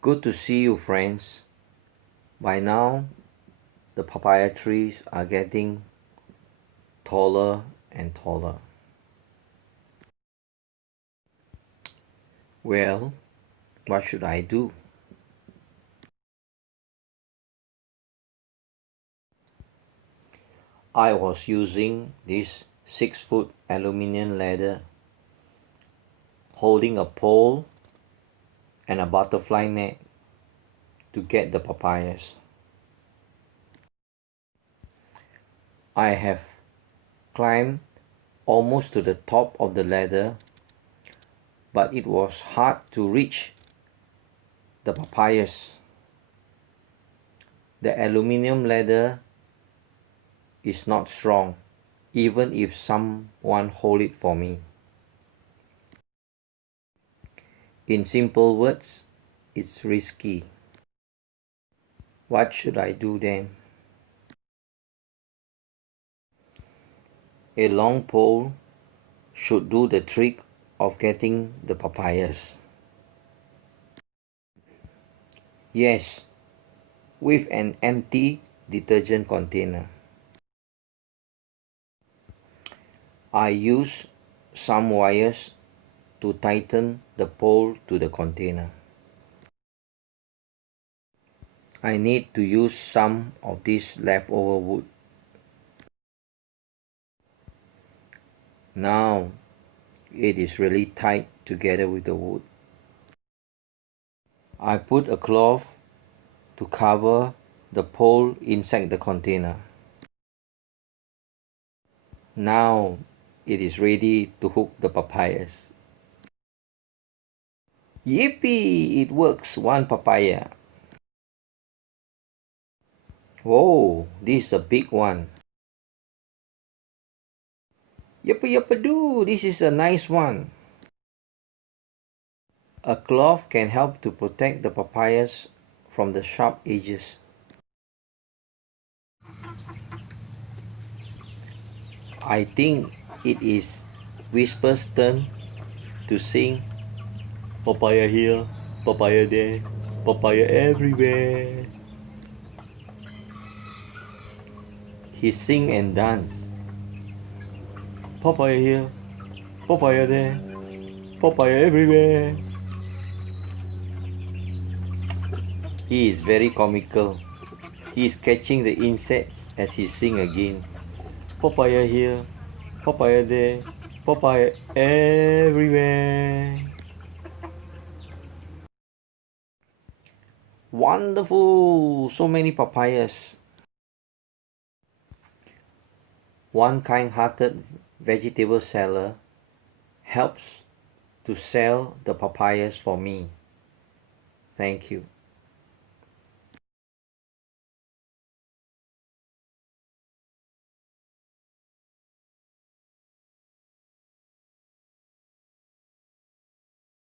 Good to see you, friends. By now, the papaya trees are getting taller and taller. Well, what should I do? I was using this 6-foot aluminum ladder holding a pole and a butterfly net to get the papayas. I have climbed almost to the top of the ladder, but it was hard to reach the papayas. The aluminum ladder is not strong, even if someone hold it for me. In simple words, it's risky. What should I do then? A long pole should do the trick of getting the papayas. Yes, with an empty detergent container. I use some wires to tighten the pole to the container. I need to use some of this leftover wood. Now it is really tight together with the wood. I put a cloth to cover the pole inside the container. Now it is ready to hook the papayas. Yippee! It works, one papaya. Whoa, this is a big one. Yappa this is a nice one. A cloth can help to protect the papayas from the sharp edges. I think it is Whisper's turn to sing papaya here, papaya there, papaya everywhere. He sing and dance. Papaya here, papaya there, papaya everywhere. He is very comical. He is catching the insects as he sing again. Papaya here, papaya there, papaya everywhere. Wonderful! So many papayas. One kind-hearted vegetable seller helps to sell the papayas for me. Thank you.